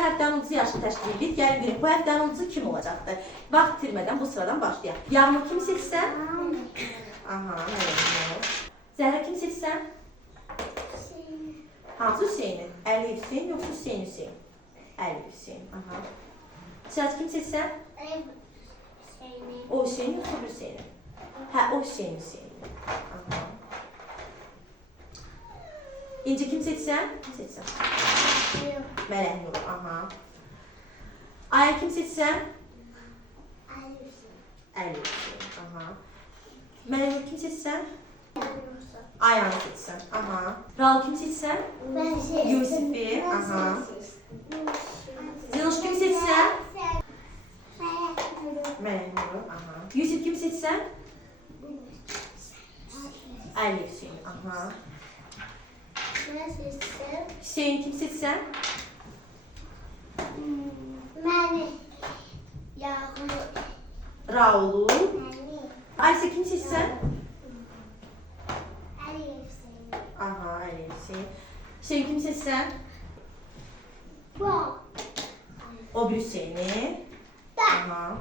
Sizinlə həftənin ulduzu yarışı təşkil edirik. Gəlin görək, bu həftənin ulduzu kim olacaqdır? Vaxt itirmədən bu sıradan başlayaq. Yağmur kim seçsən? Aha, Məryəm. Zəhra kim seçsən? Hansı Hüseynin? Əli Hüseyin yoxsa Hüseyin Hüseyin? Əli Hüseyin. Aha. Siraj kim seçsən? O Hüseyin yoxsa bu Hüseynin? Hə, o Hüseyin Hüseynin. Aha. İnci kim seçsən? Kim seçsən? Mələk Nur. Aha. Aya kim seçsən? Əli Hüseyin. Aha. Mələk Nur kim seçsən? Ayanı seçsən. Aha. Raul kim seçsən? Yusifi. Aha. Ziloş kim seçsən? Mələk Nur. Aha. Yusif kim seçsən? Əli Hüseyin. Aha. Hüseyin kim seçsən? Raul'u. Ayşe kim seçsən? Aha, Əli Hüseyin. Hüseyin kim seçsən? O bir Hüseyin'i. Aha.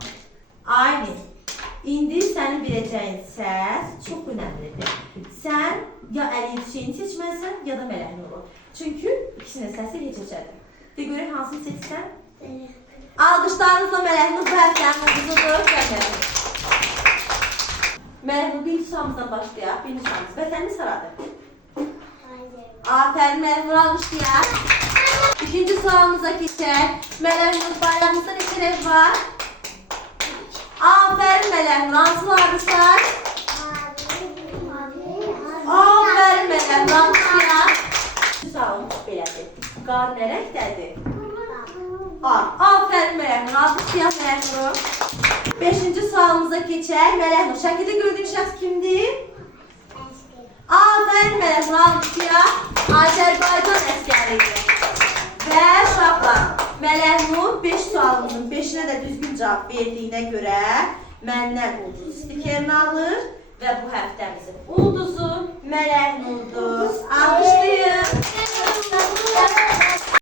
Aylin. İndi sənin biləcəyin səs çox önəmlidir. Sən ya Əli Hüseyini seçməlisən, ya da Mələk Nuru. Çünki ikisinin səsi heç heçədir. De görək hansını seçsən? Alqışlarınızla Mələk Nur bu həftənin ulduzudur. Gəlməyəlim. Mələk Nur, birinci sualımızdan başlayaq. Birinci sualımız. Vətəniniz haradır? Afərin Mələk Nur, alqışlayaq. İkinci sualımıza keçək. Mələk Nur, bayrağımızda neçə rəng var? Afərin Mələk Nur, hansılardır say? Afərin Mələk Nur, alqışlayaq. Üçüncü sualımız belədir. Qar nə rəngdədir? Afərin Mələk Nur, alqışlayaq Mələk Nur. Beşinci sualımıza keçək. Mələk Nur, şəkildə gördüyün şəxs kimdir? Afərin Mələk Nur, alqışlayaq. Azərbaycan əskəridir. Və uşaqlar, Mələk Nur 5 sualımızın 5-nə də düzgün cavab verdiyinə görə məndən ulduz stikerini alır və bu həftəmizin ulduzu Mələk Nurdur. Alqışlayın.